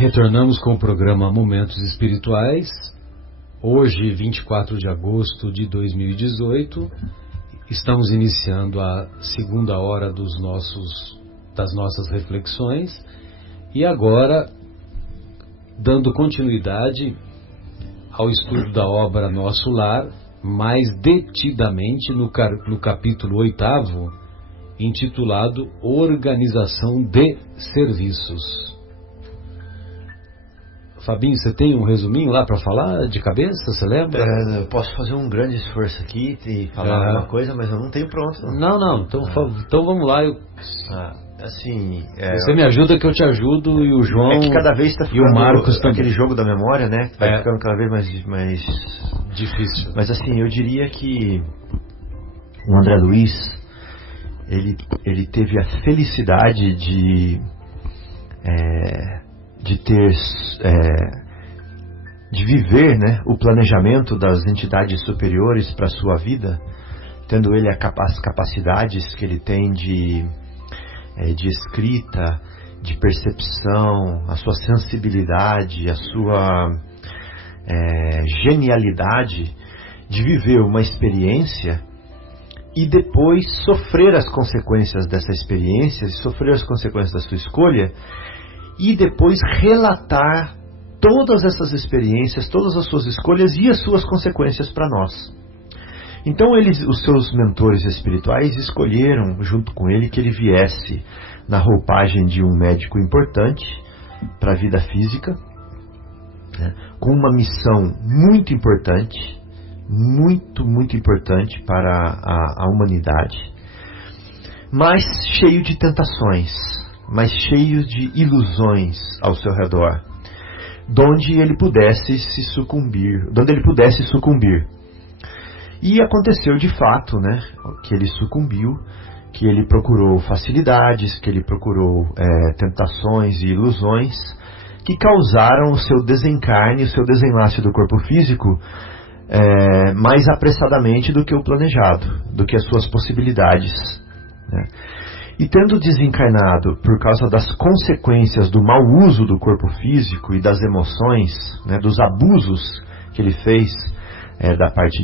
Retornamos com o programa Momentos Espirituais, hoje 24 de agosto de 2018, estamos iniciando a segunda hora das nossas reflexões e agora dando continuidade ao estudo da obra Nosso Lar, mais detidamente no capítulo 8º, intitulado Organização de Serviços. Fabinho, você tem um resuminho lá para falar de cabeça, você lembra? Eu posso fazer um grande esforço aqui e falar alguma coisa, mas eu não tenho pronto. Não. Então vamos lá. Você me ajuda que eu te ajudo, e o João é que cada vez está ficando e o Marcos aquele jogo da memória, né? Que vai ficando cada vez mais difícil. Mas assim, eu diria que o André Luiz, ele teve a felicidade de viver, né, o planejamento das entidades superiores para a sua vida, tendo ele as capacidades que ele tem de escrita, de percepção, a sua sensibilidade, a sua genialidade de viver uma experiência e depois sofrer as consequências dessa experiência, sofrer as consequências da sua escolha, e depois relatar todas essas experiências, todas as suas escolhas e as suas consequências para nós. Então os seus mentores espirituais escolheram junto com ele que ele viesse na roupagem de um médico importante para a vida física, né, com uma missão muito importante, muito importante para a humanidade, mas cheio de tentações, mas cheio de ilusões ao seu redor, donde ele pudesse sucumbir. E aconteceu de fato, né, que ele sucumbiu, que ele procurou facilidades, que ele procurou tentações e ilusões que causaram o seu desencarne, o seu desenlace do corpo físico mais apressadamente do que o planejado, do que as suas possibilidades, né? E tendo desencarnado por causa das consequências do mau uso do corpo físico e das emoções, né, dos abusos que ele fez, da parte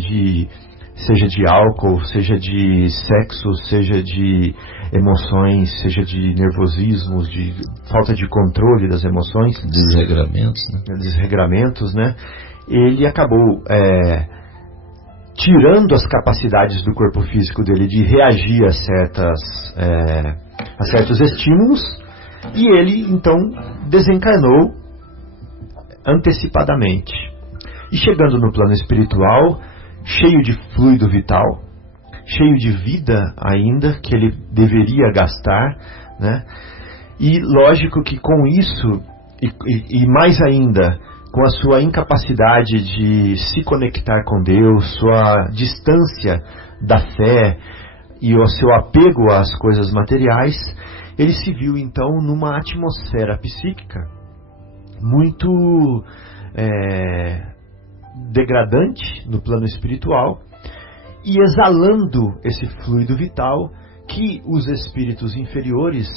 seja de álcool, seja de sexo, seja de emoções, seja de nervosismos, de falta de controle das emoções, desregramentos, né? Ele acabou tirando as capacidades do corpo físico dele de reagir a certos estímulos, e ele então desencarnou antecipadamente. E chegando no plano espiritual, cheio de fluido vital, cheio de vida ainda, que ele deveria gastar, né? E lógico que com isso, e mais ainda, com a sua incapacidade de se conectar com Deus, sua distância da fé e o seu apego às coisas materiais, ele se viu então numa atmosfera psíquica muito degradante no plano espiritual, e exalando esse fluido vital que os espíritos inferiores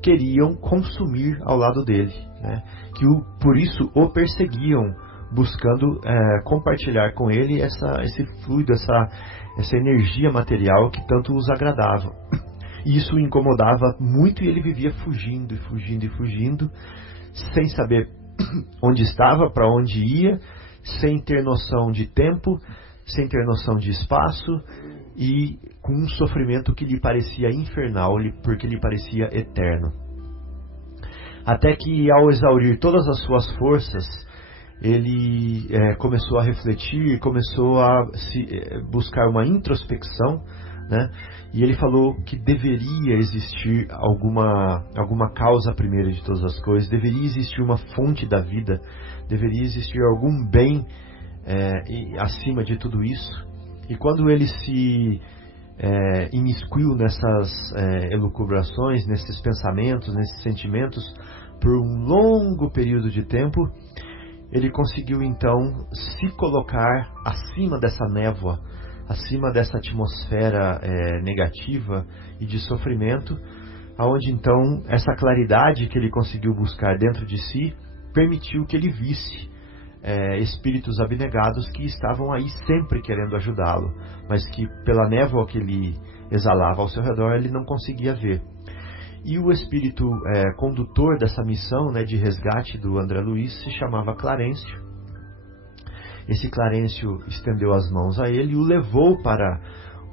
queriam consumir ao lado dele, né? Que por isso o perseguiam, buscando compartilhar com ele esse fluido, essa energia material que tanto os agradava. E isso o incomodava muito, e ele vivia fugindo, sem saber onde estava, para onde ia, sem ter noção de tempo, sem ter noção de espaço, e com um sofrimento que lhe parecia infernal, porque lhe parecia eterno. Até que, ao exaurir todas as suas forças, ele começou a refletir, começou a buscar uma introspecção, né? E ele falou que deveria existir alguma causa primeira de todas as coisas, deveria existir uma fonte da vida, deveria existir algum bem acima de tudo isso. E quando ele se imiscuiu nessas elucubrações, nesses pensamentos, nesses sentimentos, por um longo período de tempo, ele conseguiu então se colocar acima dessa névoa, acima dessa atmosfera negativa e de sofrimento, aonde então essa claridade que ele conseguiu buscar dentro de si permitiu que ele visse espíritos abnegados que estavam aí sempre querendo ajudá-lo, mas que pela névoa que ele exalava ao seu redor, ele não conseguia ver. E o espírito condutor dessa missão, né, de resgate do André Luiz se chamava Clarencio. Esse Clarencio estendeu as mãos a ele e o levou para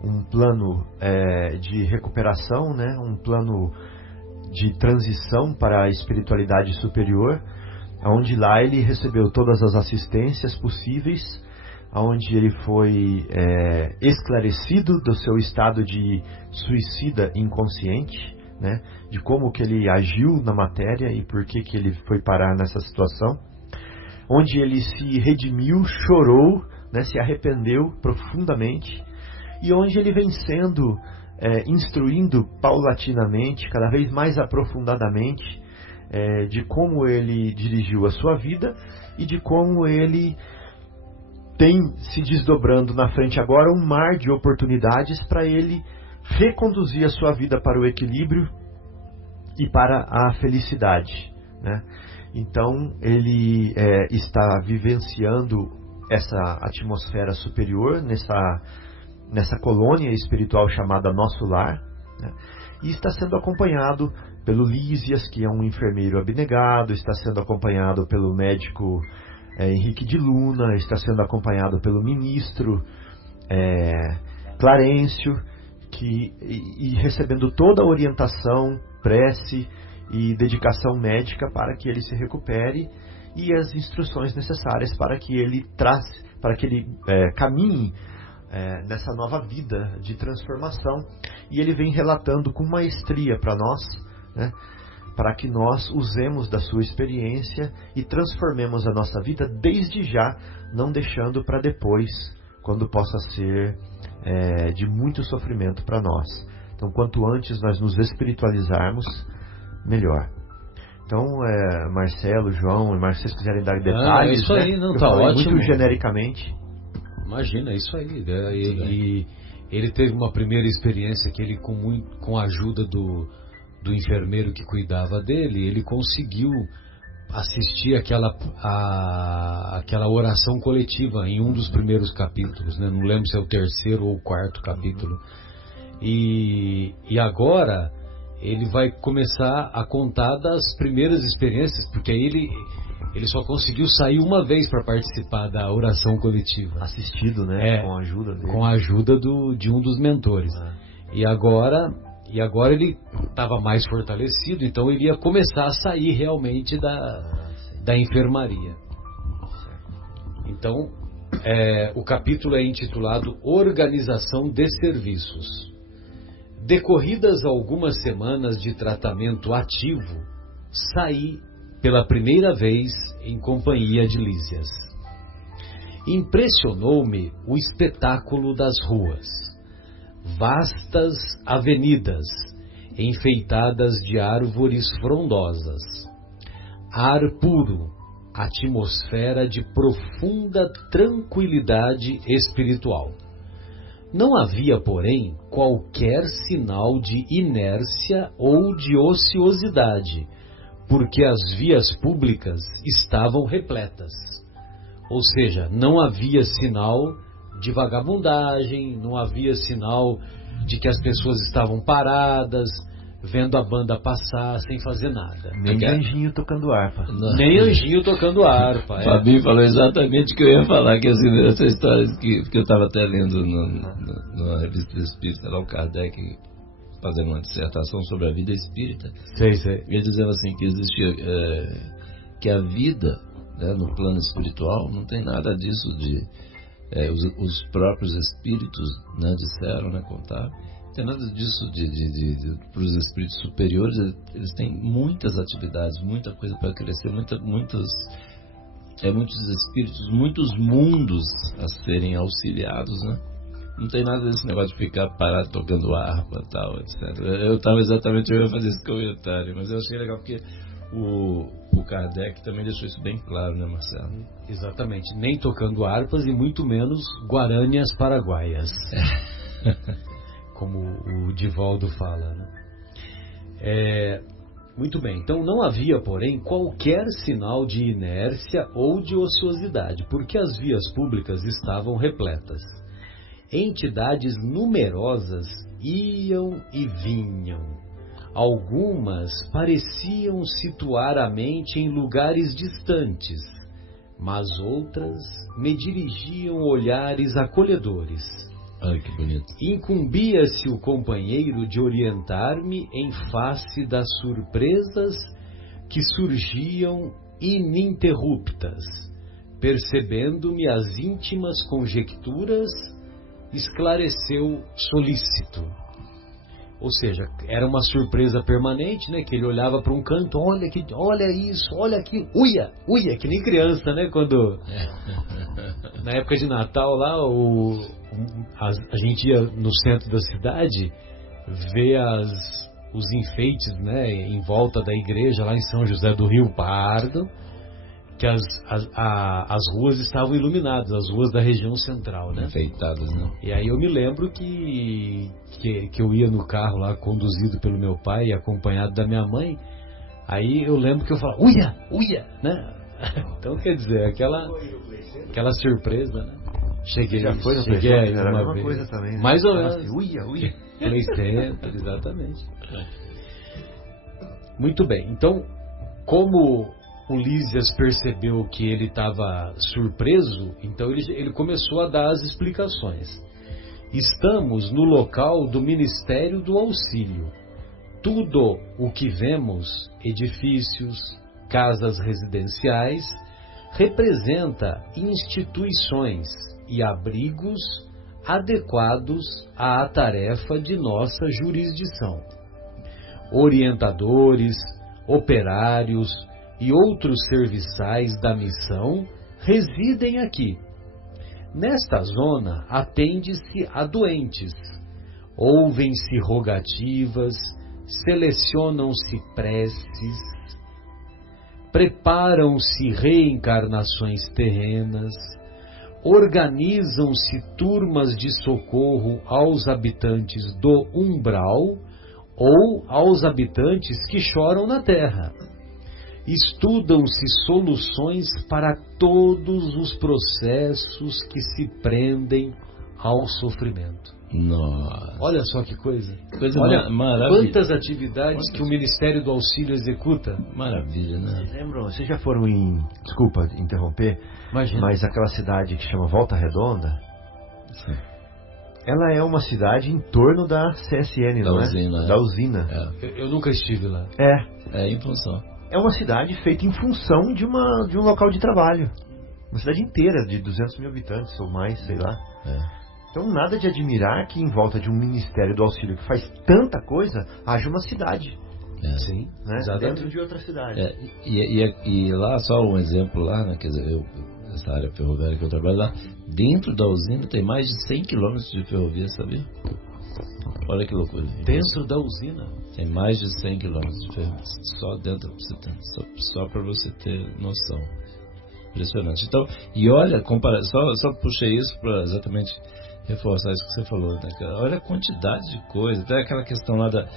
um plano de recuperação, né, um plano de transição para a espiritualidade superior, onde lá ele recebeu todas as assistências possíveis, onde ele foi esclarecido do seu estado de suicida inconsciente, né, de como que ele agiu na matéria e por que que ele foi parar nessa situação, onde ele se redimiu, chorou, né, se arrependeu profundamente, e onde ele vem sendo instruindo paulatinamente, cada vez mais aprofundadamente, de como ele dirigiu a sua vida e de como ele tem se desdobrando na frente agora um mar de oportunidades para ele reconduzir a sua vida para o equilíbrio e para a felicidade, né? Então ele está vivenciando essa atmosfera superior nessa colônia espiritual chamada Nosso Lar, né? E está sendo acompanhado pelo Lísias, que é um enfermeiro abnegado, está sendo acompanhado pelo médico Henrique de Luna, está sendo acompanhado pelo ministro Clarencio, e recebendo toda a orientação, prece e dedicação médica para que ele se recupere, e as instruções necessárias para que ele caminhe nessa nova vida de transformação. E ele vem relatando com maestria para nós, né, para que nós usemos da sua experiência e transformemos a nossa vida desde já, não deixando para depois, quando possa ser de muito sofrimento para nós. Então, quanto antes nós nos espiritualizarmos, melhor. Então, Marcelo, João, se vocês quiserem dar detalhes, isso aí, não, eu tá falei ótimo. muito genericamente. Imagina, isso aí. E ele teve uma primeira experiência que ele, com a ajuda do enfermeiro que cuidava dele, ele conseguiu assistir aquela oração coletiva em um dos primeiros capítulos, né? Não lembro se é o terceiro ou o quarto capítulo. E agora ele vai começar a contar das primeiras experiências, porque aí ele só conseguiu sair uma vez para participar da oração coletiva. Assistido, né? Com a ajuda dele. Com a ajuda de um dos mentores. E agora ele estava mais fortalecido, então ele ia começar a sair realmente da enfermaria. Então, o capítulo é intitulado Organização de Serviços. Decorridas algumas semanas de tratamento ativo, saí pela primeira vez em companhia de Lísias. Impressionou-me o espetáculo das ruas. Vastas avenidas, enfeitadas de árvores frondosas. Ar puro, atmosfera de profunda tranquilidade espiritual. Não havia, porém, qualquer sinal de inércia ou de ociosidade, porque as vias públicas estavam repletas. Ou seja, não havia sinal de vagabundagem, não havia sinal de que as pessoas estavam paradas, vendo a banda passar sem fazer nada. Nem anjinho tocando harpa. Nem anjinho tocando harpa. Fabinho falou exatamente o que eu ia falar, que assim, essa história que eu estava até lendo na revista Espírita, lá o Kardec fazendo uma dissertação sobre a vida espírita. Sei. Ele dizia assim que existia que a vida, né, no plano espiritual não tem nada disso de os próprios espíritos, né, disseram, né, contaram. Não tem nada disso para os espíritos superiores. Eles têm muitas atividades, muita coisa para crescer, muitos espíritos, muitos mundos a serem auxiliados, né? Não tem nada desse negócio de ficar parado tocando harpa e tal, etc. Eu ia fazer esse comentário, mas eu achei legal porque o Kardec também deixou isso bem claro, né, Marcelo? Exatamente, nem tocando harpas e muito menos guarânias paraguaias, como o Divaldo fala, né? Muito bem, então não havia, porém, qualquer sinal de inércia ou de ociosidade, porque as vias públicas estavam repletas. Entidades numerosas iam e vinham. Algumas pareciam situar a mente em lugares distantes, mas outras me dirigiam olhares acolhedores. Ai, que bonito. Incumbia-se o companheiro de orientar-me em face das surpresas que surgiam ininterruptas. Percebendo-me as íntimas conjecturas, esclareceu solícito. Ou seja, era uma surpresa permanente, né? Que ele olhava para um canto, olha isso, olha aquilo, uia, que nem criança, né? Quando na época de Natal lá, a gente ia no centro da cidade ver os enfeites, né? Em volta da igreja lá em São José do Rio Pardo, que as ruas estavam iluminadas, as ruas da região central, né? Enfeitadas, né? E aí eu me lembro que eu ia no carro lá, conduzido pelo meu pai e acompanhado da minha mãe. Aí eu lembro que eu falava, uia, né? Então, quer dizer, aquela surpresa, né? Já foi no cheguei Play aí Center, era a uma mesma vez. coisa também, né? Mais ou Falava menos. assim, uia. Play Center, exatamente. Muito bem, então, como o Lísias percebeu que ele estava surpreso, então ele começou a dar as explicações. Estamos no local do Ministério do Auxílio. Tudo o que vemos, edifícios, casas residenciais, representa instituições e abrigos adequados à tarefa de nossa jurisdição. Orientadores, operários e outros serviçais da missão residem aqui. Nesta zona atende-se a doentes, ouvem-se rogativas, selecionam-se preces, preparam-se reencarnações terrenas, organizam-se turmas de socorro aos habitantes do umbral ou aos habitantes que choram na terra. Estudam-se soluções para todos os processos que se prendem ao sofrimento. Nossa. Olha só que coisa. Olha, maravilha. Quantas atividades que o Ministério do Auxílio executa. Maravilha, né? Vocês lembram? Vocês já foram desculpa interromper, Imagina. mas aquela cidade que chama Volta Redonda, Sim. ela é uma cidade em torno da CSN, Da não usina, é? é. Da usina. Eu nunca estive lá. É em função. uma cidade feita em função de um local de trabalho. Uma cidade inteira de 200 mil habitantes ou mais, sei lá. Então nada de admirar que em volta de um Ministério do Auxílio que faz tanta coisa, haja uma cidade. Sim, Né? exatamente. Dentro de outra cidade. E lá, só um exemplo lá, né? Quer dizer, essa área ferroviária que eu trabalho lá, dentro da usina tem mais de 100 quilômetros de ferrovia, sabia? Olha que loucura. Dentro da usina? Tem mais de 100 quilômetros de ferrovia. Só dentro, só para você ter noção. Impressionante. Então, e olha, só puxei isso para exatamente reforçar isso que você falou, né? Olha a quantidade de coisa, até aquela questão lá da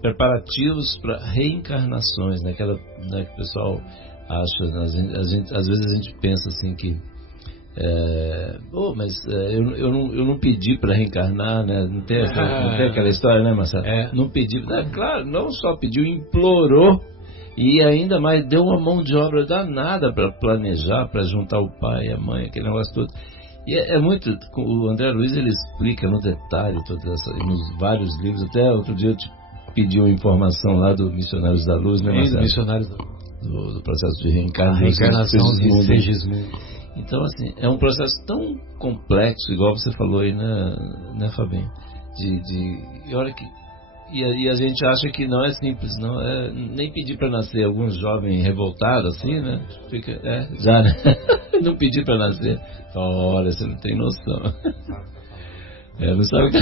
preparativos para reencarnações, né? Que o pessoal acha, às vezes a gente pensa assim que eu não pedi para reencarnar, né? Não tem aquela história, né, Marcelo? Não pedi, claro, não só pediu, implorou. E ainda mais deu uma mão de obra danada para planejar, para juntar o pai e a mãe, aquele negócio todo. E é muito. O André Luiz ele explica no detalhe nos vários livros. Até outro dia eu te pedi uma informação lá do Missionários da Luz, né, Marcelo? Missionários da Luz. Do processo de reencarnação. Reencarnação de Segismundo. Então, assim, é um processo tão complexo, igual você falou aí, né Fabinho? E olha que. E a gente acha que não é simples, não é nem pedir para nascer. Alguns jovens revoltados assim, né? Fica, já, né? Não pedir para nascer. Olha, você não tem noção. Não sabe o que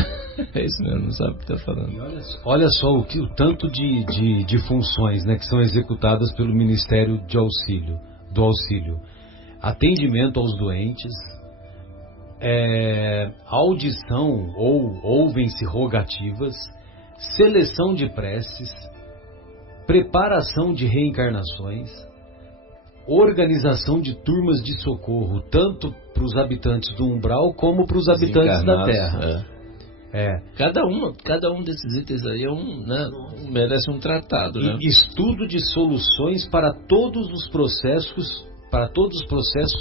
é isso mesmo, não sabe o que está falando. Olha só o tanto de funções, né, que são executadas pelo Ministério do Auxílio. Atendimento aos doentes, audição ou ouvem-se rogativas, seleção de preces, preparação de reencarnações, organização de turmas de socorro, tanto para os habitantes do umbral como para os habitantes da Terra. Cada um desses itens aí merece um tratado, né? E estudo de soluções para todos os processos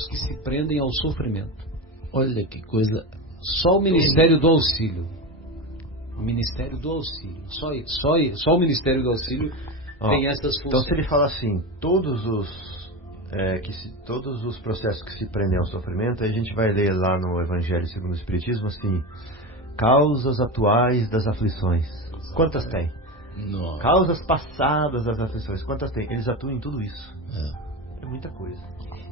que se prendem ao sofrimento. Olha que coisa. Só o Ministério do Auxílio. O Ministério do Auxílio. Só o Ministério do Auxílio tem essas funções. Então, se ele fala assim, todos os processos que se prendem ao sofrimento, aí a gente vai ler lá no Evangelho segundo o Espiritismo assim: causas atuais das aflições. Quantas tem? Nossa. Causas passadas das aflições. Quantas tem? Eles atuam em tudo isso. É muita coisa.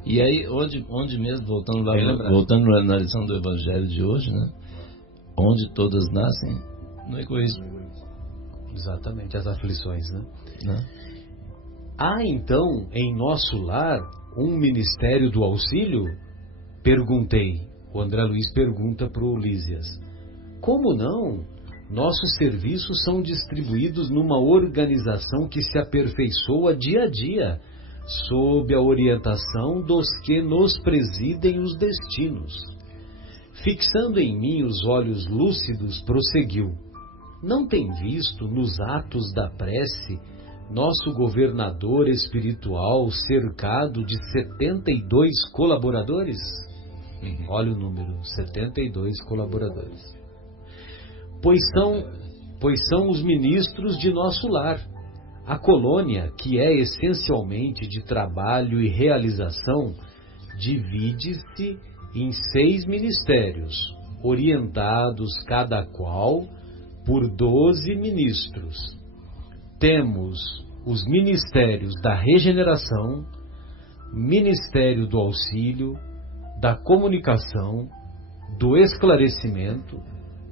E aí, onde mesmo, voltando na lição do Evangelho de hoje, né? Onde todas nascem no egoísmo. Exatamente, as aflições, né? Há então em nosso lar um Ministério do Auxílio? Perguntei. O André Luiz pergunta para o Lísias. Como não? Nossos serviços são distribuídos numa organização que se aperfeiçoa dia a dia, sob a orientação dos que nos presidem os destinos. Fixando em mim os olhos lúcidos, prosseguiu. Não tem visto nos atos da prece nosso governador espiritual cercado de 72 colaboradores? Olha o número, 72 colaboradores. Pois são os ministros de nosso lar. A colônia, que é essencialmente de trabalho e realização, divide-se em 6 ministérios, orientados cada qual por 12 ministros. Temos os ministérios da regeneração, Ministério do Auxílio, da comunicação, do esclarecimento,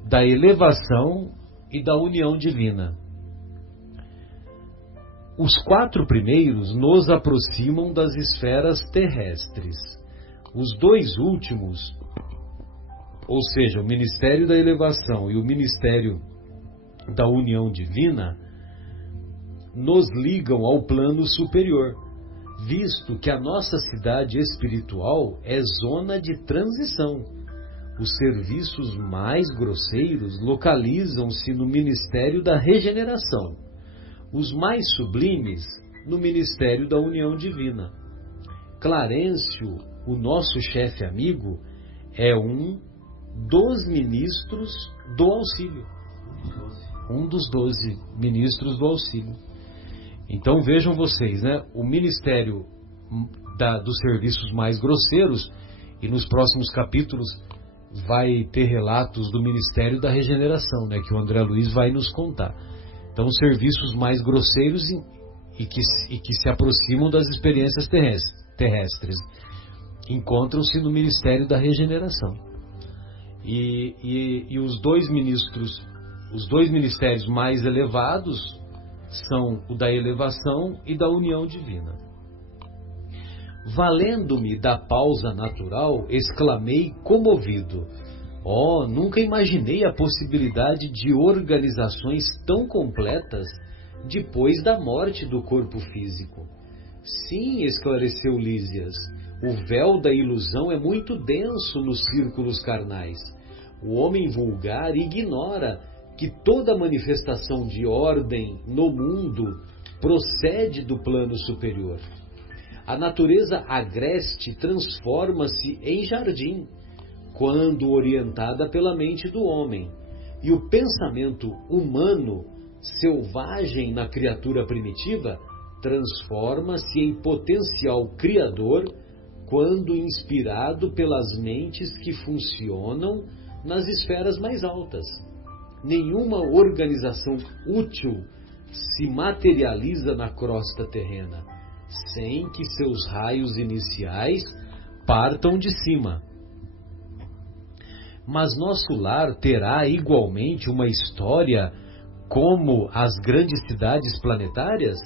da elevação e da união divina. Os 4 primeiros nos aproximam das esferas terrestres. Os 2 últimos, ou seja, o Ministério da Elevação e o Ministério da União Divina, nos ligam ao plano superior, visto que a nossa cidade espiritual é zona de transição. Os serviços mais grosseiros localizam-se no Ministério da Regeneração, os mais sublimes no Ministério da União Divina. Clarencio, o nosso chefe amigo, é um dos ministros do auxílio. Um dos 12 ministros do auxílio. Então vejam vocês, né? O Ministério dos serviços mais grosseiros, e nos próximos capítulos vai ter relatos do Ministério da Regeneração, né? Que o André Luiz vai nos contar. Então, os serviços mais grosseiros e que se aproximam das experiências terrestres encontram-se no Ministério da Regeneração. E os 2 ministros, os 2 ministérios mais elevados são o da elevação e da união divina. Valendo-me da pausa natural, exclamei comovido: nunca imaginei a possibilidade de organizações tão completas depois da morte do corpo físico. Sim, esclareceu Lísias, o véu da ilusão é muito denso nos círculos carnais. O homem vulgar ignora que toda manifestação de ordem no mundo procede do plano superior. A natureza agreste transforma-se em jardim, quando orientada pela mente do homem, e o pensamento humano, selvagem na criatura primitiva, transforma-se em potencial criador quando inspirado pelas mentes que funcionam nas esferas mais altas. Nenhuma organização útil se materializa na crosta terrena, sem que seus raios iniciais partam de cima. Mas nosso lar terá igualmente uma história como as grandes cidades planetárias?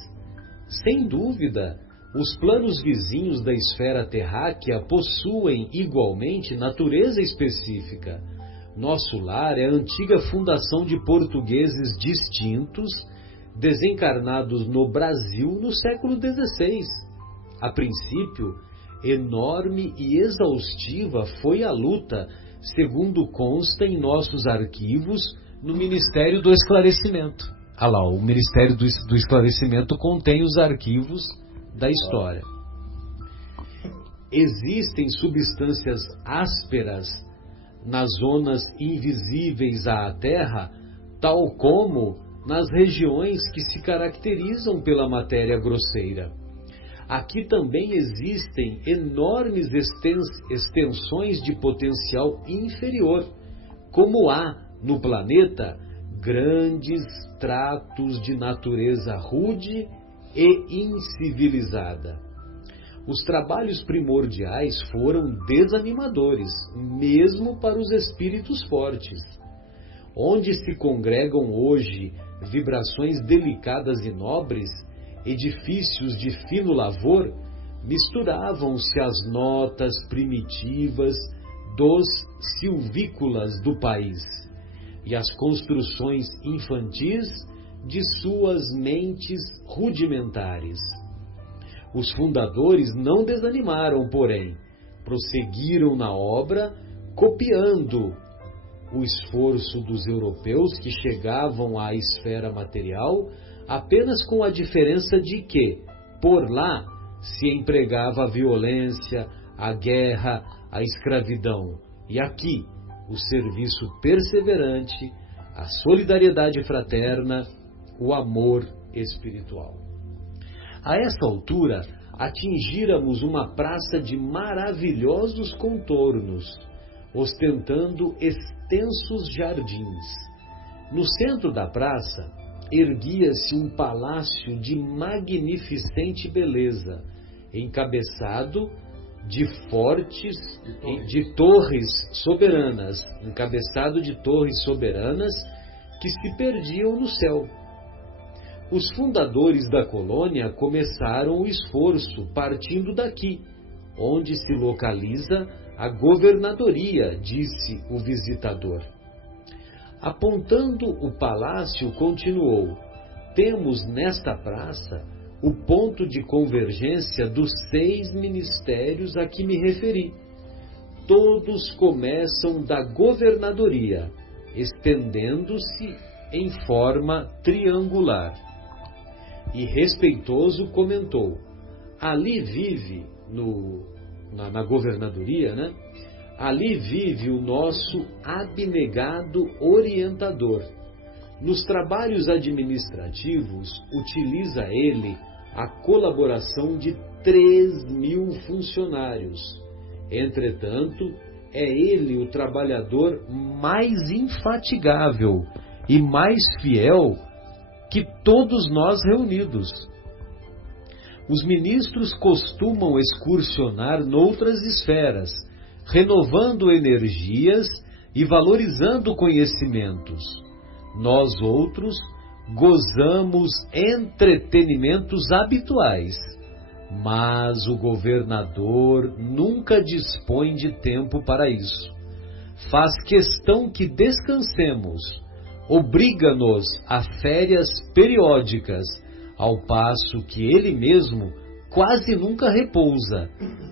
Sem dúvida, os planos vizinhos da esfera terráquea possuem igualmente natureza específica. Nosso lar é a antiga fundação de portugueses distintos, desencarnados no Brasil no século XVI. A princípio, enorme e exaustiva foi a luta, segundo consta em nossos arquivos, no Ministério do Esclarecimento. Ah lá, o Ministério do Esclarecimento contém os arquivos da história. Existem substâncias ásperas nas zonas invisíveis à Terra, tal como nas regiões que se caracterizam pela matéria grosseira. Aqui também existem enormes extensões de potencial inferior, como há no planeta grandes tratos de natureza rude e incivilizada. Os trabalhos primordiais foram desanimadores, mesmo para os espíritos fortes. Onde se congregam hoje vibrações delicadas e nobres, edifícios de fino lavor, misturavam-se as notas primitivas dos silvícolas do país e as construções infantis de suas mentes rudimentares. Os fundadores não desanimaram, porém, prosseguiram na obra, copiando o esforço dos europeus que chegavam à esfera material, apenas com a diferença de que, por lá, se empregava a violência, a guerra, a escravidão, e aqui o serviço perseverante, a solidariedade fraterna, o amor espiritual. A esta altura, atingíramos uma praça de maravilhosos contornos, ostentando extensos jardins. No centro da praça, erguia-se um palácio de magnificente beleza, encabeçado de torres soberanas, que se perdiam no céu. Os fundadores da colônia começaram o esforço partindo daqui, onde se localiza a governadoria, disse o visitador. Apontando o palácio, continuou: temos nesta praça o ponto de convergência dos 6 ministérios a que me referi. Todos começam da governadoria, estendendo-se em forma triangular. E respeitoso comentou: ali vive, na governadoria, né? Ali vive o nosso abnegado orientador. Nos trabalhos administrativos, utiliza ele a colaboração de 3.000 funcionários. Entretanto, é ele o trabalhador mais infatigável e mais fiel que todos nós reunidos. Os ministros costumam excursionar noutras esferas, renovando energias e valorizando conhecimentos. Nós outros gozamos entretenimentos habituais, mas o governador nunca dispõe de tempo para isso. Faz questão que descansemos, obriga-nos a férias periódicas, ao passo que ele mesmo quase nunca repousa,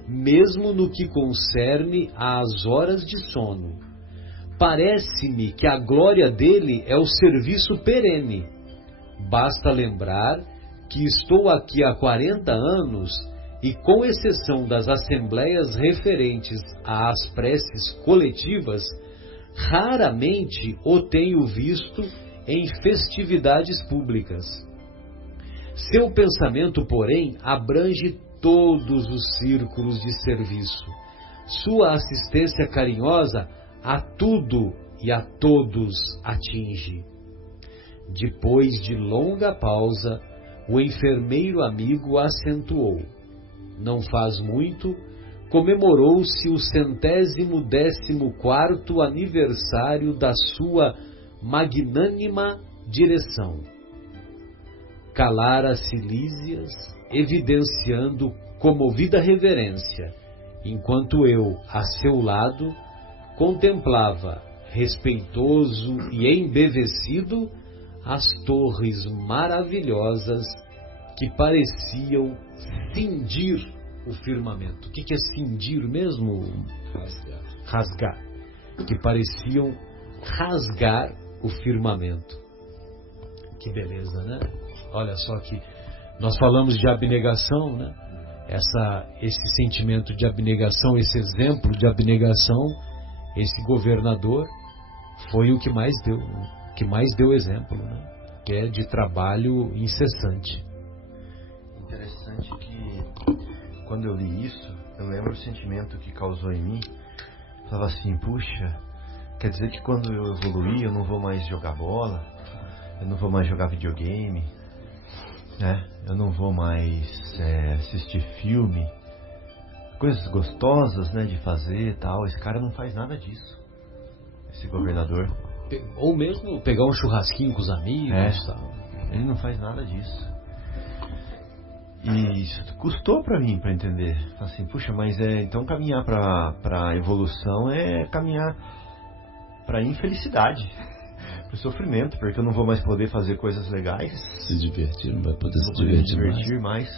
mesmo no que concerne às horas de sono. Parece-me que a glória dele é o serviço perene. Basta lembrar que estou aqui há 40 anos e, com exceção das assembleias referentes às preces coletivas, raramente o tenho visto em festividades públicas. Seu pensamento, porém, abrange todos os círculos de serviço. Sua assistência carinhosa a tudo e a todos atinge. Depois de longa pausa, o enfermeiro amigo acentuou: não faz muito, comemorou-se o 114º aniversário da sua magnânima direção. Calara-se Lísias, evidenciando comovida reverência, enquanto eu, a seu lado, contemplava, respeitoso e embevecido as torres maravilhosas que pareciam cindir o firmamento. O que é cindir mesmo? Rasgar. Que pareciam rasgar o firmamento. Que beleza, né? Olha só que nós falamos de abnegação, né? Esse sentimento de abnegação, esse exemplo de abnegação, esse governador foi o que mais deu exemplo, né? Que é de trabalho incessante. Interessante que quando eu li isso, eu lembro o sentimento que causou em mim. Eu falava assim, puxa, quer dizer que quando eu evoluir eu não vou mais jogar bola, eu não vou mais jogar videogame, né? Eu não vou mais assistir filme, coisas gostosas, né, de fazer e tal. Esse cara não faz nada disso, esse governador. Ou mesmo pegar um churrasquinho com os amigos, tal. Ele não faz nada disso. E isso custou pra mim pra entender. Assim, puxa, mas então caminhar pra evolução é caminhar pra infelicidade, pro sofrimento, porque eu não vou mais poder fazer coisas legais. Se divertir, não vai poder se divertir mais.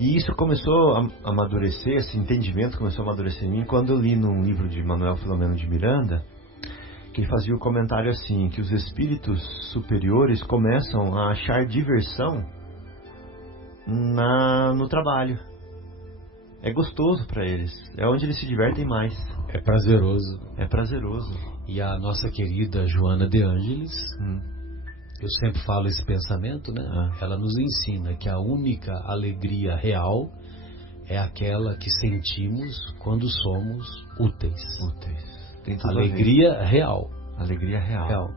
E isso começou a amadurecer, esse entendimento começou a amadurecer em mim quando eu li num livro de Manuel Filomeno de Miranda, que ele fazia o comentário assim, que os espíritos superiores começam a achar diversão no trabalho. É gostoso para eles, é onde eles se divertem mais. É prazeroso. É prazeroso. E a nossa querida Joana de Ângeles, eu sempre falo esse pensamento, né? Ela nos ensina que a única alegria real é aquela que sentimos quando somos úteis. Tem tudo alegria real. Alegria real.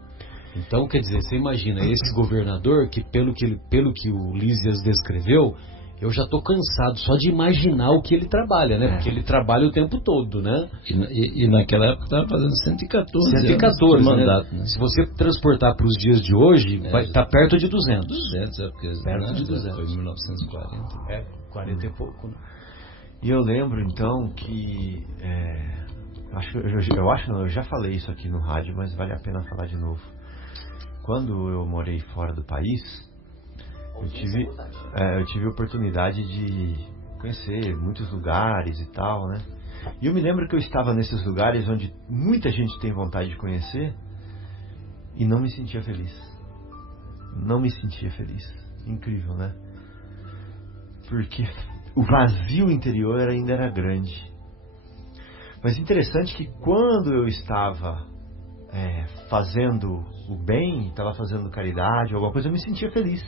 Então, quer dizer, você imagina esse governador que pelo que o Lísias descreveu, eu já estou cansado só de imaginar o que ele trabalha, né? Porque ele trabalha o tempo todo, né? E naquela época estava fazendo 114 anos de mandato, né? Se você transportar para os dias de hoje, vai estar perto de 200. 200, porque perto de 200. Foi em 1940. 40 e pouco, né? E eu lembro, então, que... eu já falei isso aqui no rádio, mas vale a pena falar de novo. Quando eu morei fora do país, eu tive a oportunidade de conhecer muitos lugares e tal, né? E eu me lembro que eu estava nesses lugares onde muita gente tem vontade de conhecer e não me sentia feliz. Não me sentia feliz. Incrível, né? Porque o vazio interior ainda era grande. Mas interessante que quando eu estava fazendo o bem, estava fazendo caridade, alguma coisa, eu me sentia feliz.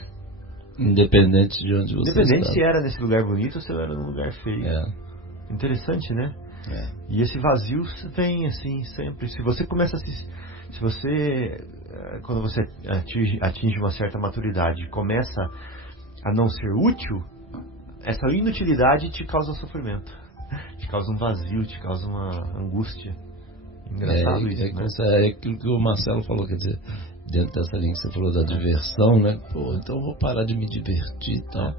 Independente de onde você Independente estava. se era nesse lugar bonito ou se era num lugar feio. Interessante, né? E esse vazio vem assim sempre. Se você começa a quando você atinge uma certa maturidade, começa a não ser útil, essa inutilidade te causa sofrimento, te causa um vazio, te causa uma angústia. Engraçado isso, né? É aquilo que o Marcelo falou, quer dizer, dentro dessa linha que você falou da diversão, né? Pô, então eu vou parar de me divertir e tal.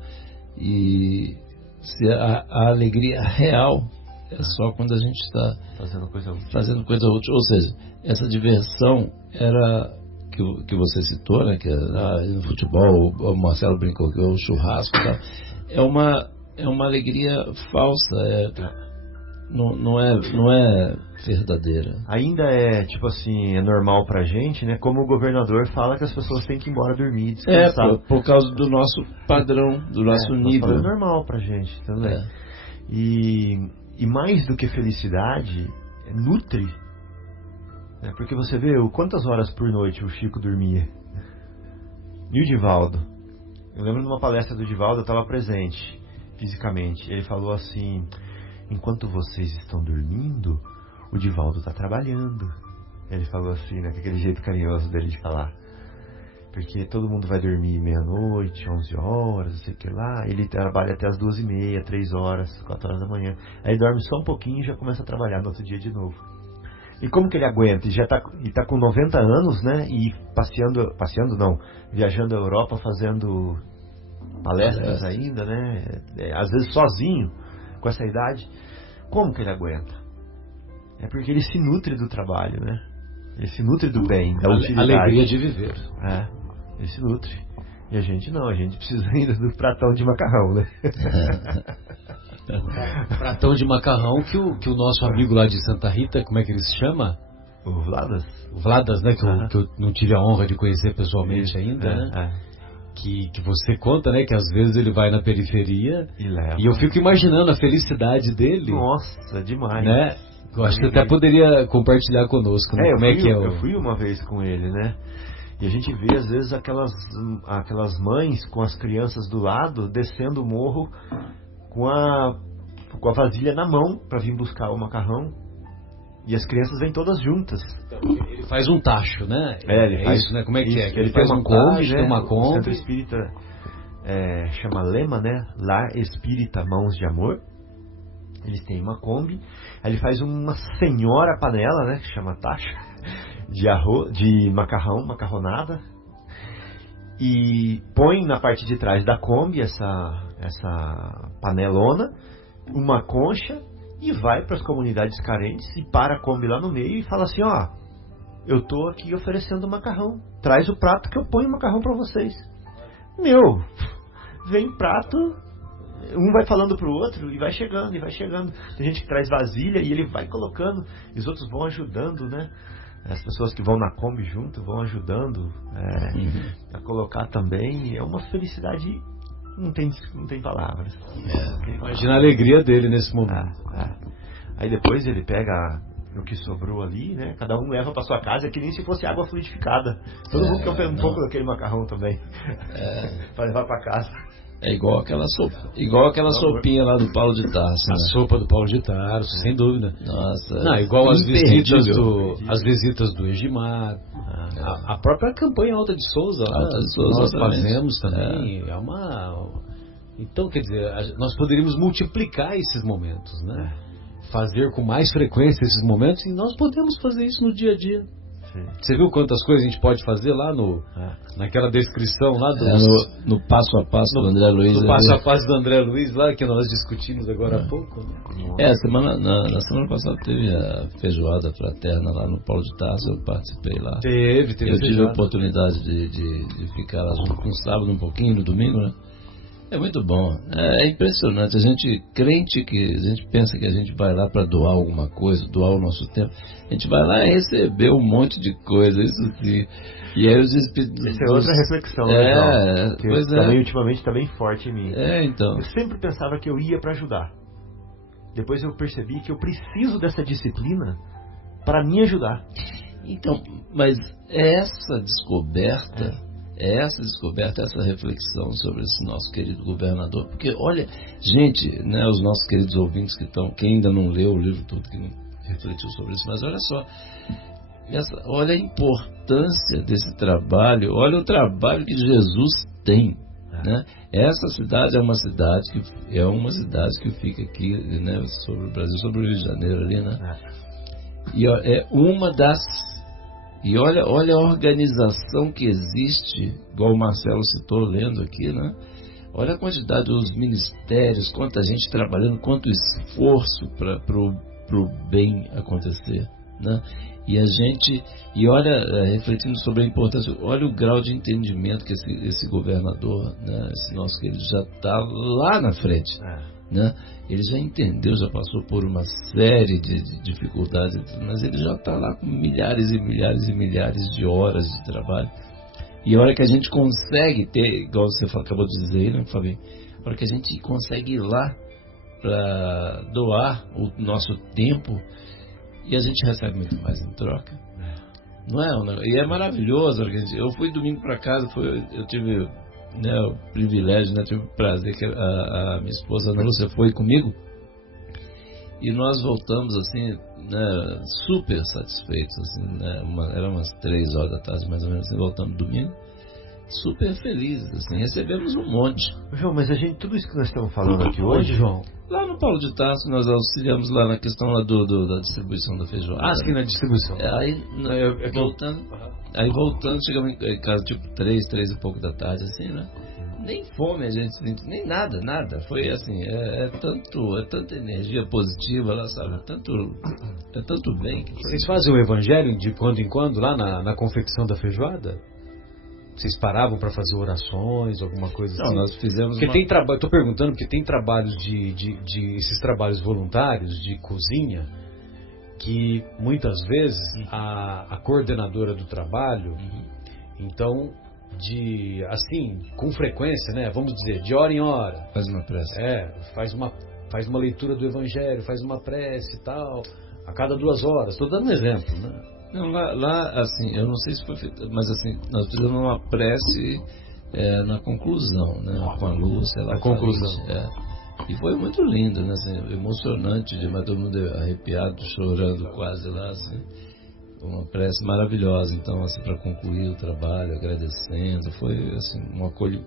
E se a alegria real é só quando a gente está fazendo coisa útil. Ou seja, essa diversão era que você citou, né? Que no futebol, o Marcelo brincou que é o churrasco e tal. É uma alegria falsa, não é verdadeira. Ainda tipo assim, é normal pra gente, né? Como o governador fala que as pessoas têm que ir embora dormir, descansar. Por causa do nosso padrão, do nosso nível. É normal pra gente também. E mais do que felicidade, nutre. Né? Porque você vê quantas horas por noite o Chico dormia. E o Divaldo? Eu lembro de uma palestra do Divaldo, eu estava presente fisicamente. Ele falou assim: enquanto vocês estão dormindo, o Divaldo está trabalhando. Ele falou assim, né, com aquele jeito carinhoso dele de falar. Porque todo mundo vai dormir meia-noite, 11 horas, não sei o que lá. Ele trabalha até as 2h30, 3 horas, 4 horas da manhã. Aí dorme só um pouquinho e já começa a trabalhar no outro dia de novo. E como que ele aguenta? Ele já tá com 90 anos, né? E viajando a Europa, fazendo palestras ainda, né? Às vezes sozinho, com essa idade. Como que ele aguenta? é porque ele se nutre do trabalho, né? Ele se nutre do bem, da utilidade. Alegria de viver. Ele se nutre. E a gente não, a gente precisa ainda do pratão de macarrão, né? Pratão de macarrão que o nosso amigo lá de Santa Rita, como é que ele se chama? O Vladas. O Vladas, né? Que eu não tive a honra de conhecer pessoalmente ainda, né? Que você conta, né? Que às vezes ele vai na periferia e leva. E eu fico imaginando a felicidade dele. Nossa, demais. Né? Eu acho que até poderia compartilhar conosco, né? Como é que é? Eu fui uma vez com ele, né? E a gente vê às vezes aquelas mães com as crianças do lado descendo o morro com a vasilha na mão para vir buscar o macarrão. E as crianças vêm todas juntas. Ele faz um tacho, né? Ele faz isso, né? Como é que é? Ele faz uma Kombi, né? Tem uma Kombi. O Centro Espírita chama Lema, né? Lar Espírita Mãos de Amor. Eles têm uma Kombi. Aí ele faz uma senhora panela, né? Que chama tacho. De macarrão, macarronada. E põe na parte de trás da Kombi essa panelona, uma concha. E vai para as comunidades carentes e para a Kombi lá no meio e fala assim, ó, eu tô aqui oferecendo macarrão, traz o prato que eu ponho o macarrão para vocês. Vem prato, um vai falando pro outro e vai chegando, Tem gente que traz vasilha e ele vai colocando, e os outros vão ajudando, né? As pessoas que vão na Kombi junto vão ajudando a colocar também. É uma felicidade... Não tem palavras. Imagina a alegria dele nesse momento. Aí depois ele pega o que sobrou ali, né? Cada um leva para sua casa, que nem se fosse água fluidificada. Todo mundo quer um pouco daquele macarrão também. Para levar para casa. É igual aquela sopinha lá do Paulo de Tarso. A sopa do Paulo de Tarso, sem dúvida. Nossa. Não, igual as visitas do Egimar. A própria campanha Alta de Souza, nós fazemos também. Então, quer dizer, nós poderíamos multiplicar esses momentos, né? Fazer com mais frequência esses momentos, e nós podemos fazer isso no dia a dia. Sim. Você viu quantas coisas a gente pode fazer lá naquela descrição lá no passo a passo do André Luiz. No passo a passo do André Luiz lá, que nós discutimos agora há pouco. Né? Na semana passada teve a feijoada fraterna lá no Paulo de Tarso, eu participei lá. Teve eu tive a oportunidade de ficar lá junto no sábado um pouquinho, no domingo, né? É muito bom, é impressionante. A gente crente que a gente pensa que a gente vai lá para doar alguma coisa, doar o nosso tempo. A gente vai lá e receber um monte de coisa, isso sim. E aí os espíritos. Essa é outra reflexão, né, que também ultimamente está bem forte em mim. Então. Eu sempre pensava que eu ia para ajudar. Depois eu percebi que eu preciso dessa disciplina para me ajudar. Então, mas essa descoberta. Essa reflexão sobre esse nosso querido governador, porque olha, gente, né, os nossos queridos ouvintes que ainda não leu o livro todo, que não refletiu sobre isso, mas olha só, olha a importância desse trabalho, olha o trabalho que Jesus tem, né? Essa cidade é uma cidade que fica aqui, né, sobre o Brasil, sobre o Rio de Janeiro ali, né? E é uma das. E olha a organização que existe, igual o Marcelo citou lendo aqui, né? Olha a quantidade dos ministérios, quanta gente trabalhando, quanto esforço para o bem acontecer, né? E olha, refletindo sobre a importância, olha o grau de entendimento que esse governador, né, esse nosso querido, já está lá na frente, né? Ele já entendeu, já passou por uma série de dificuldades, mas ele já está lá com milhares e milhares e milhares de horas de trabalho. E a hora que a gente consegue ter, igual você acabou de dizer aí, né, Fabinho? A hora que a gente consegue ir lá para doar o nosso tempo, e a gente recebe muito mais em troca. Não é? E é maravilhoso. Eu fui domingo para casa, eu tive, né, o privilégio, né, tive o prazer que a minha esposa Ana Lúcia foi comigo, e nós voltamos assim, né, super satisfeitos, assim, né, eram umas 3 horas da tarde mais ou menos, assim, voltamos domingo super felizes, assim, recebemos um monte. João, mas tudo isso que nós estamos falando aqui hoje, João, Lá no Paulo de Tarso, nós auxiliamos lá na questão lá da distribuição da feijoada. sim, na distribuição. Voltando, chegamos em casa tipo 3 e pouco da tarde, assim, né? Nem fome a gente sentiu, nem nada. Foi assim, é tanta energia positiva lá, sabe? É tanto bem que foi. Vocês fazem o evangelho de quando em quando lá na confecção da feijoada? Vocês paravam para fazer orações, alguma coisa assim? Não, nós fizemos porque tem trabalho, estou perguntando porque tem trabalhos esses trabalhos voluntários de cozinha que muitas vezes a coordenadora do trabalho, então assim, com frequência, né, vamos dizer, de hora em hora, faz uma prece. Faz uma leitura do evangelho, faz uma prece e tal, a cada 2 horas. Estou dando um exemplo, né? Não, lá, assim, eu não sei se foi feito, mas assim, nós fizemos uma prece na conclusão, né? Com a Lúcia. Na conclusão. E foi muito lindo, né? Assim, emocionante, demais, todo mundo arrepiado, chorando quase lá, assim. Uma prece maravilhosa, então, assim, para concluir o trabalho, agradecendo. Foi, assim, um acolhimento.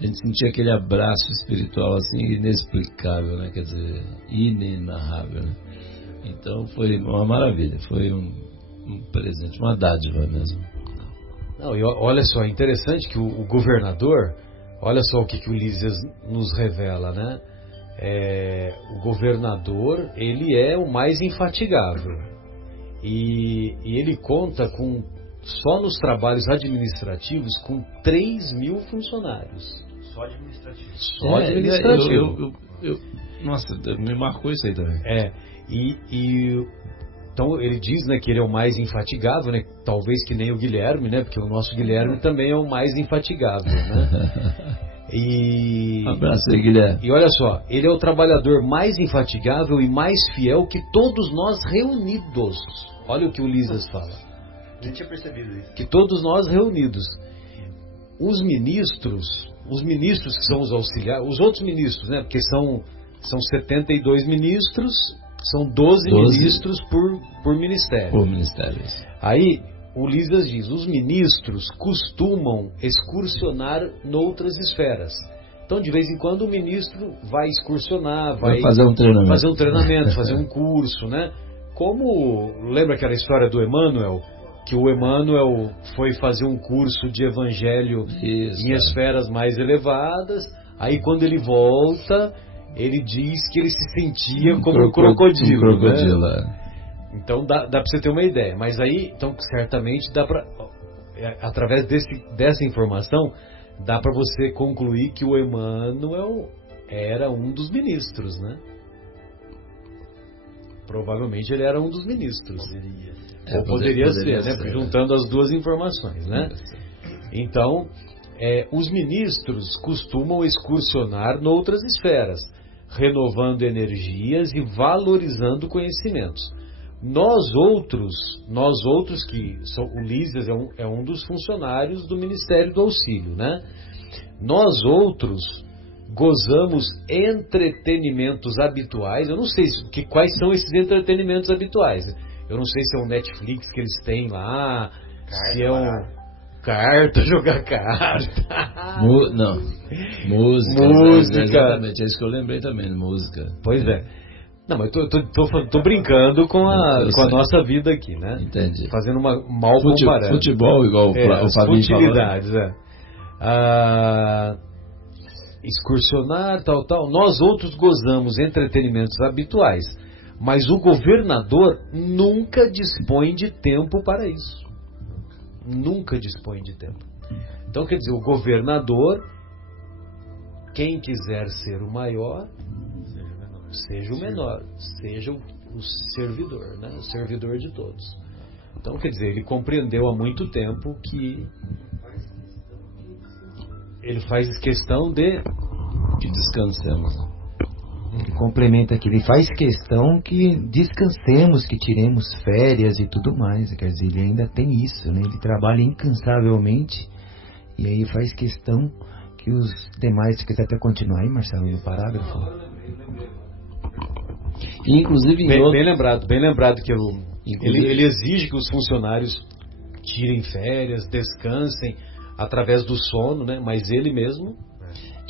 A gente sentia aquele abraço espiritual, assim, inexplicável, né? Quer dizer, inenarrável, né? Então, foi uma maravilha, foi um presente, uma dádiva mesmo. Não, e olha só, é interessante que o governador, olha só o que o Lísias nos revela, né? O governador, ele é o mais infatigável. E ele conta só nos trabalhos administrativos, com 3.000 funcionários. Só administrativo. Só administrativo. Nossa, me marcou isso aí também. Então ele diz, né, que ele é o mais infatigável, né? Talvez que nem o Guilherme, né? Porque o nosso Guilherme também é o mais infatigável, né? Um abraço aí, Guilherme. E olha só, ele é o trabalhador mais infatigável e mais fiel que todos nós reunidos. Olha o que o Lísias fala. Nem tinha percebido isso. Que todos nós reunidos. Os ministros que são os auxiliares, os outros ministros, né? Porque são 72 ministros. São 12 ministros por ministério. Por ministério. Aí, o Lísias diz, os ministros costumam excursionar noutras esferas. Então, de vez em quando, o ministro vai excursionar, vai fazer um treinamento, fazer um curso, né? Como, lembra aquela história do Emmanuel? Que o Emmanuel foi fazer um curso de evangelho em esferas mais elevadas, aí quando ele volta... Ele diz que ele se sentia como um crocodilo. Né? Então dá para você ter uma ideia. Mas aí, então, certamente dá para, através dessa informação, dá para você concluir que o Emmanuel era um dos ministros, né? Provavelmente ele era um dos ministros. Poderia ser, né? Juntando as duas informações, né? Então, os ministros costumam excursionar noutras esferas, renovando energias e valorizando conhecimentos. Nós outros que o Lísias é um dos funcionários do Ministério do Auxílio, né? Nós outros gozamos entretenimentos habituais. Eu não sei quais são esses entretenimentos habituais. Eu não sei se é um Netflix que eles têm lá, se é um jogar carta. Não. Música. Exatamente, é isso que eu lembrei também, música. Pois é. Não, mas tô brincando com a nossa vida aqui, né? Entendi. Fazendo uma mal comparada. Futebol, igual o Fabinho falou. Futilidades, excursionar, tal. Nós outros gozamos entretenimentos habituais, mas o governador nunca dispõe de tempo para isso. Nunca dispõe de tempo. Então, quer dizer, o governador, quem quiser ser o maior, seja o menor, seja o servidor, né? O servidor de todos. Então, quer dizer, ele compreendeu há muito tempo que ele faz questão de que descansemos. Ele complementa aqui, ele faz questão que descansemos, que tiremos férias e tudo mais. Quer dizer, ele ainda tem isso, né? Ele trabalha incansavelmente e aí faz questão que os demais, se quiser até continuar aí, Marcelo, no parágrafo. E, inclusive, bem lembrado que ele exige que os funcionários tirem férias, descansem, através do sono, né? Mas ele mesmo...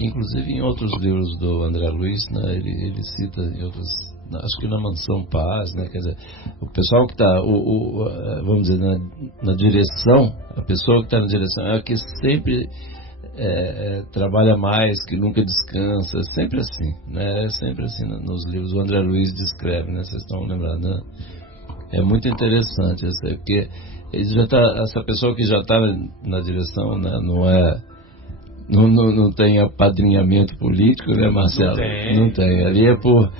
Inclusive em outros livros do André Luiz, né, ele cita em outros, acho que na Mansão Paz, né, quer dizer, o pessoal que está, vamos dizer, na direção, a pessoa que está na direção é a que sempre trabalha mais, que nunca descansa, é sempre assim, né, é sempre assim nos livros. O André Luiz descreve, né, vocês estão lembrando, né? É muito interessante, porque ele já tá, essa pessoa que já está na direção, né, não tem apadrinhamento político, né, Marcelo? Não tem. Ali é por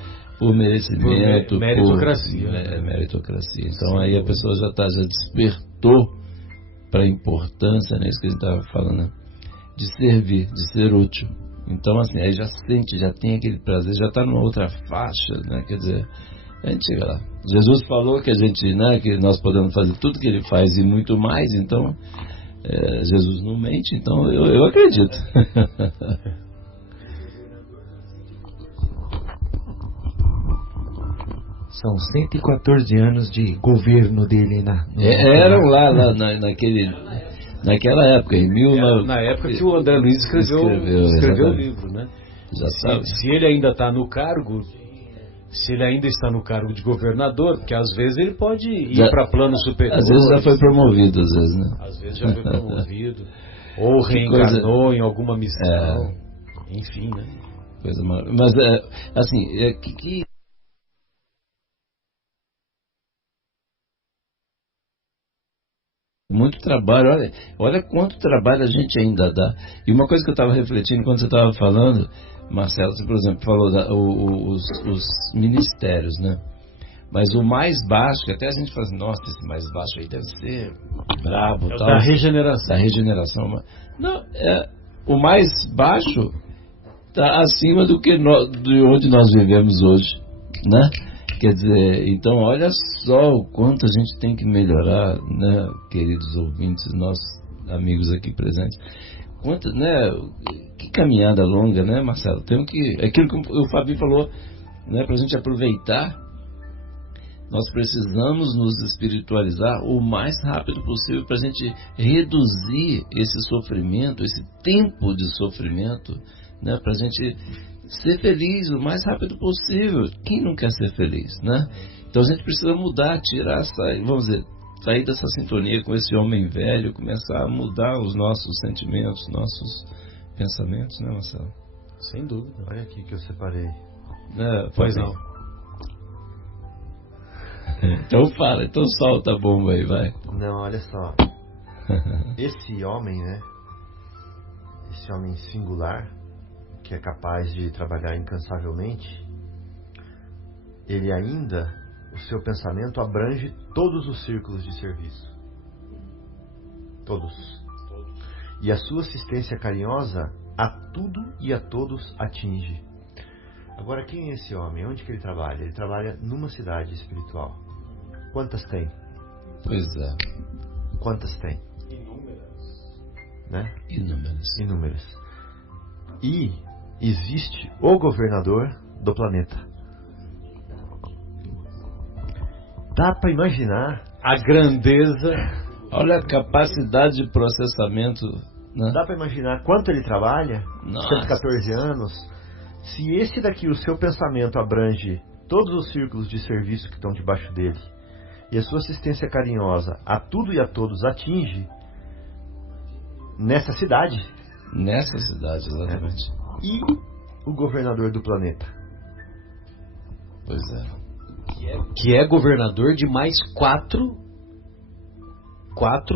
merecimento, meritocracia. Meritocracia. Então aí a pessoa já despertou para a importância, né, isso que a gente estava falando, né, de servir, de ser útil. Então assim, aí já sente, já tem aquele prazer, já está numa outra faixa, né, quer dizer, a gente chega lá. Jesus falou que a gente, né, que nós podemos fazer tudo que ele faz e muito mais, então... Jesus não mente, então eu acredito. São 114 anos de governo dele eram lá naquela época, em na época que o André Luiz escreveu o livro, né? Se ele ainda está no cargo, se ele ainda está no cargo de governador, porque às vezes ele pode ir para plano superior. Às vezes já foi promovido, né? Às vezes já foi promovido. Ou reencarnou em alguma missão. Enfim, né? Coisa mas, assim, muito trabalho, olha quanto trabalho a gente ainda dá. E uma coisa que eu estava refletindo quando você estava falando, Marcelo, você, por exemplo, falou os ministérios, né? Mas o mais baixo, que até a gente fala assim, nossa, esse mais baixo aí deve ser brabo, tal. Da regeneração. Da regeneração. Não, o mais baixo está acima de onde nós vivemos hoje, né? Quer dizer, então olha só o quanto a gente tem que melhorar, né, queridos ouvintes, nossos amigos aqui presentes. Quanto, né, que caminhada longa, né, Marcelo? Temos que, aquilo que o Fabinho falou, né, para a gente aproveitar, nós precisamos nos espiritualizar o mais rápido possível para a gente reduzir esse sofrimento, esse tempo de sofrimento, né, para a gente ser feliz o mais rápido possível. Quem não quer ser feliz, né? Então a gente precisa mudar, vamos dizer, sair dessa sintonia com esse homem velho, começar a mudar os nossos sentimentos, nossos pensamentos, né, Marcelo? Sem dúvida. Olha aqui que eu separei. Pois não. Então fala, então solta a bomba aí, vai. Não, olha só. Esse homem, né? Esse homem singular, que é capaz de trabalhar incansavelmente, ele ainda, o seu pensamento abrange todos os círculos de serviço. Todos. E a sua assistência carinhosa a tudo e a todos atinge. Agora, quem é esse homem? Onde que ele trabalha? Ele trabalha numa cidade espiritual. Quantas tem? Pois é. Quantas tem? Inúmeras. Né? Inúmeras. E existe o governador do planeta. Dá para imaginar a grandeza. Olha a capacidade de processamento, né? Dá para imaginar quanto ele trabalha? Nossa. 114 anos. Se esse daqui, o seu pensamento abrange todos os círculos de serviço que estão debaixo dele, e a sua assistência carinhosa a tudo e a todos atinge nessa cidade. Nessa cidade, exatamente. E o governador do planeta. Pois é. Que é governador de mais quatro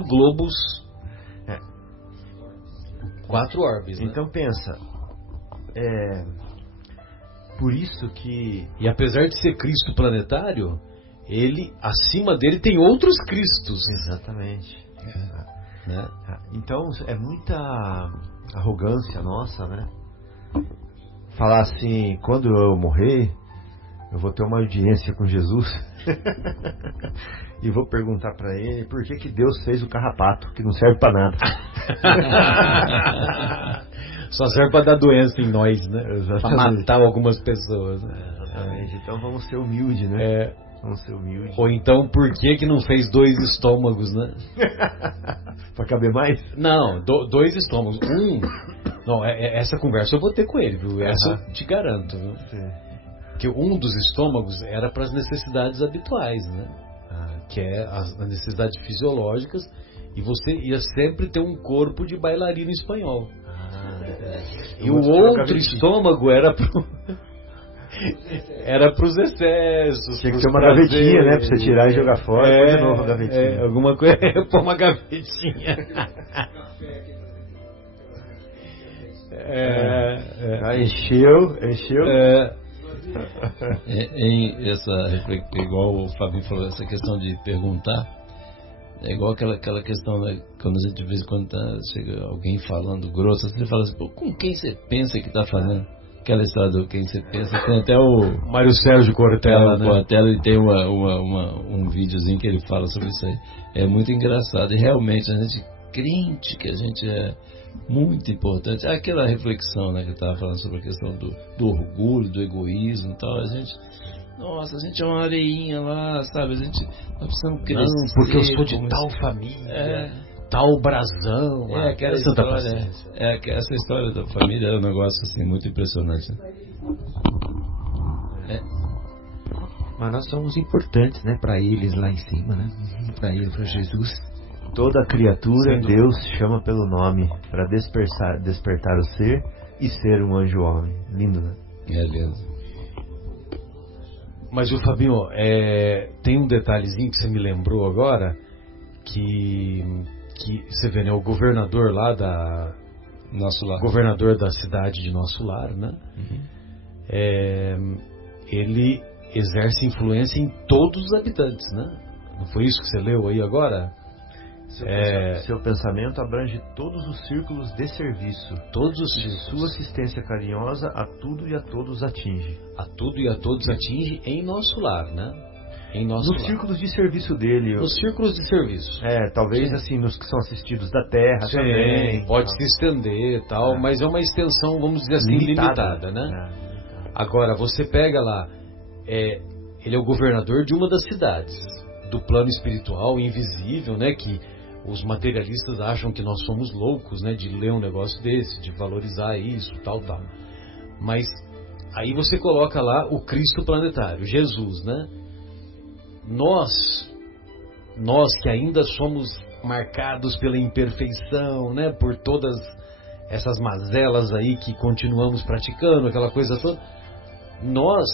globos. 4 orbes, né? Então pensa, por isso que... E apesar de ser Cristo planetário, ele, acima dele, tem outros Cristos. Exatamente. Né? Então é muita arrogância nossa, né? Falar assim, quando eu morrer, eu vou ter uma audiência com Jesus e vou perguntar para ele por que Deus fez o carrapato, que não serve para nada. Só serve para dar doença em nós, né? Exatamente. Para matar algumas pessoas. Né? Exatamente. Então vamos ser humildes, né? Vamos ser humildes. Ou então, por que não fez 2 estômagos, né? Pra caber mais? Não, 2 estômagos. Não, essa conversa eu vou ter com ele, viu? Essa eu te garanto, viu? Sim. Que um dos estômagos era para as necessidades habituais, né? Que é as necessidades fisiológicas, e você ia sempre ter um corpo de bailarino espanhol. E o outro estômago era para os excessos. Tinha que ter uma gavetinha, né? Pra você tirar e jogar fora, põe de novo a gavetinha. Alguma coisa, pôr uma gavetinha. Encheu. Igual o Fabinho falou, essa questão de perguntar, é igual aquela questão, né, quando a gente de vez em quando chega alguém falando grosso, você fala assim, pô, com quem você pensa que está falando? Aquela história do quem você pensa, tem até o Mário Sérgio Cortella, né? Cortella, ele tem um videozinho que ele fala sobre isso aí. É muito engraçado, e realmente a gente crente que a gente é muito importante. Aquela reflexão, né, que eu estava falando sobre a questão do orgulho, do egoísmo e tal, a gente é uma areinha lá, sabe? Nós precisamos crescer. Não, porque eu sou de tal família, tal brasão. Aquela história, essa história da família é um negócio assim, muito impressionante. Mas nós somos importantes, né, para eles lá em cima, né? Para ele, para Jesus. Toda criatura Deus chama pelo nome para despertar o ser e ser um anjo homem. Lindo, né? É lindo. Mas o Fabinho, tem um detalhezinho que você me lembrou agora, que você vê, né, o governador lá Nosso Lar, governador da cidade de Nosso Lar, né? Ele exerce influência em todos os habitantes, né? Não foi isso que você leu aí agora? Seu pensamento abrange todos os círculos de serviço. Todos os círculos. Sua assistência carinhosa a tudo e a todos atinge. A tudo e a todos atinge em Nosso Lar, né? Nos círculos de serviço dele. Nos círculos de serviço. Talvez assim, nos que são assistidos da terra também. Pode se estender e tal, mas é uma extensão, vamos dizer assim, limitada, né? Agora, você pega lá, ele é o governador de uma das cidades, do plano espiritual invisível, né? Que os materialistas acham que nós somos loucos, né? De ler um negócio desse, de valorizar isso, tal. Mas aí você coloca lá o Cristo planetário, Jesus, né? Nós que ainda somos marcados pela imperfeição, né? Por todas essas mazelas aí que continuamos praticando, aquela coisa toda, nós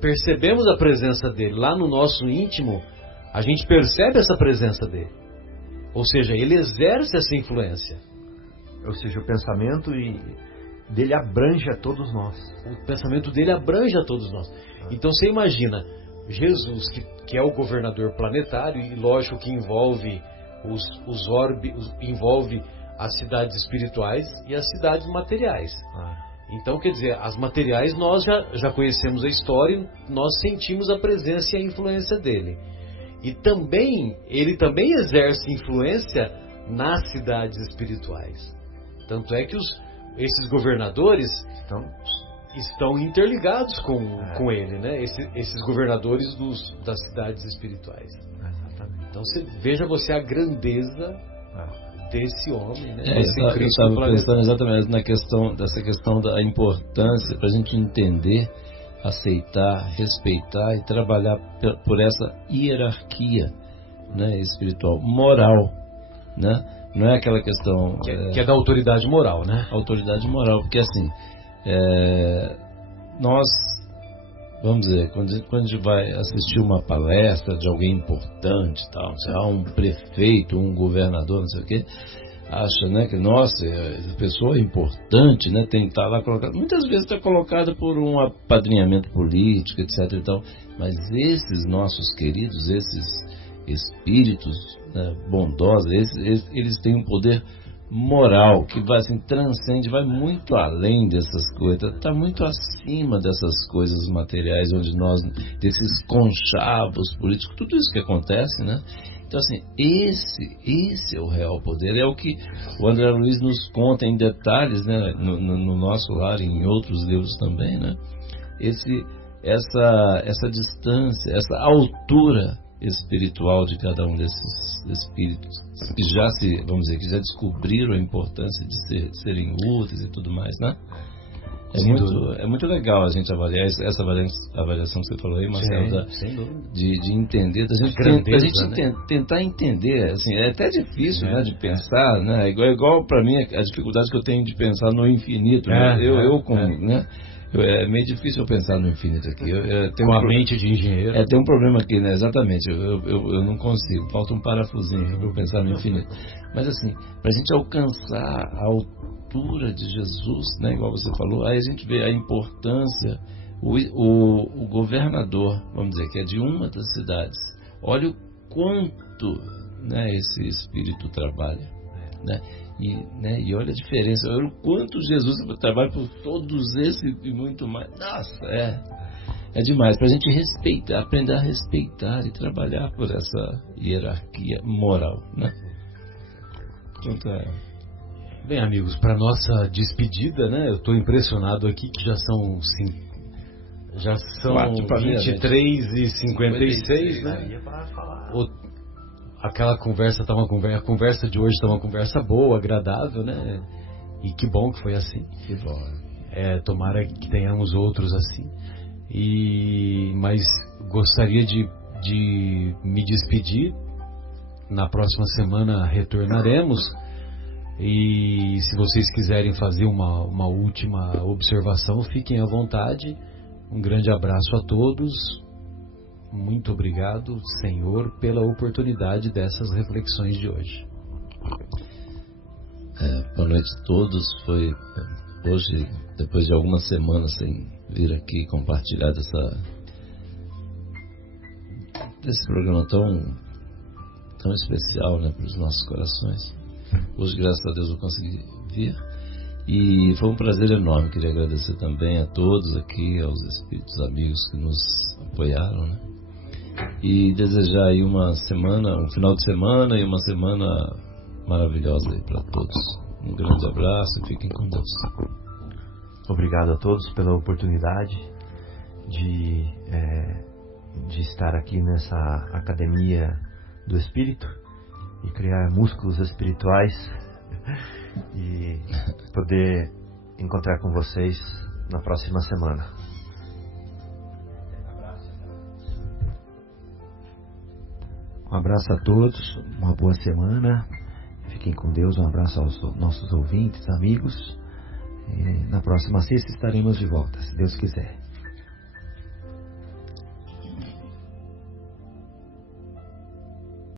percebemos a presença dele lá no nosso íntimo. A gente percebe essa presença dele, ou seja, ele exerce essa influência, ou seja, o pensamento dele abrange a todos nós. O pensamento dele abrange a todos nós. Então você imagina Jesus, que é o governador planetário, e lógico que envolve os orbes, envolve as cidades espirituais e as cidades materiais. Então, quer dizer, as materiais nós já conhecemos a história, nós sentimos a presença e a influência dele. E ele também exerce influência nas cidades espirituais. Tanto é que esses governadores estão interligados com ele, né? Esses governadores das cidades espirituais. Exatamente. Então veja você a grandeza desse homem, né? Eu estava pensando exatamente dessa questão da importância para a gente entender, aceitar, respeitar e trabalhar por essa hierarquia, né, espiritual, moral, né? Não é aquela questão que é da autoridade moral, né? Autoridade moral, porque assim, nós, vamos dizer, quando a gente vai assistir uma palestra de alguém importante, tal, sei lá, um prefeito, um governador, não sei o quê, acha, né, que nossa, essa pessoa é importante, né, tem que estar lá colocada. Muitas vezes está colocada por um apadrinhamento político, etc. e tal. Mas esses nossos queridos, esses espíritos, né, bondosos, eles têm um poder moral que vai assim, transcende, vai muito além dessas coisas, está muito acima dessas coisas materiais, onde nós, desses conchavos políticos, tudo isso que acontece, né? Então, assim, esse é o real poder, é o que o André Luiz nos conta em detalhes, né, no Nosso Lar e em outros livros também, né? essa distância, essa altura espiritual de cada um desses espíritos que já vamos dizer, que já descobriram a importância de serem úteis e tudo mais, né? É muito legal a gente avaliar essa avaliação que você falou aí, Marcelo, de entender, da gente tentar entender, assim, é até difícil, né, de pensar, né? Igual para mim a dificuldade que eu tenho de pensar no infinito, né? Né? É meio difícil eu pensar no infinito aqui. Com a mente de engenheiro. Tem um problema aqui, né? Exatamente. Eu não consigo. Falta um parafusinho para eu pensar no infinito. Mas assim, para a gente alcançar a altura de Jesus, né? Igual você falou, aí a gente vê a importância. O governador, vamos dizer, que é de uma das cidades. Olha o quanto, né, esse espírito trabalha, né? E olha a diferença, olha o quanto Jesus trabalha por todos esses e muito mais. Nossa, é demais. Para a gente respeitar, aprender a respeitar e trabalhar por essa hierarquia moral, né? Bem, amigos, para nossa despedida, né? Eu estou impressionado aqui que já são 23h56, né? Aquela conversa a conversa de hoje está uma conversa boa, agradável, né? E que bom que foi assim. Que bom. Tomara que tenhamos outros assim. Mas gostaria de me despedir. Na próxima semana retornaremos. E se vocês quiserem fazer uma última observação, fiquem à vontade. Um grande abraço a todos. Muito obrigado, Senhor, pela oportunidade dessas reflexões de hoje. Boa noite a todos. Foi hoje, depois de algumas semanas sem vir aqui compartilhar desse programa tão especial, né, para os nossos corações. Hoje, graças a Deus, eu consegui vir. E foi um prazer enorme. Queria agradecer também a todos aqui, aos espíritos amigos que nos apoiaram, né? E desejar aí um final de semana e uma semana maravilhosa aí para todos. Um grande abraço e fiquem com Deus. Obrigado a todos pela oportunidade de estar aqui nessa Academia do Espírito e criar músculos espirituais e poder encontrar com vocês na próxima semana. Um abraço a todos, uma boa semana, fiquem com Deus, um abraço aos nossos ouvintes, amigos. Na próxima sexta estaremos de volta, se Deus quiser.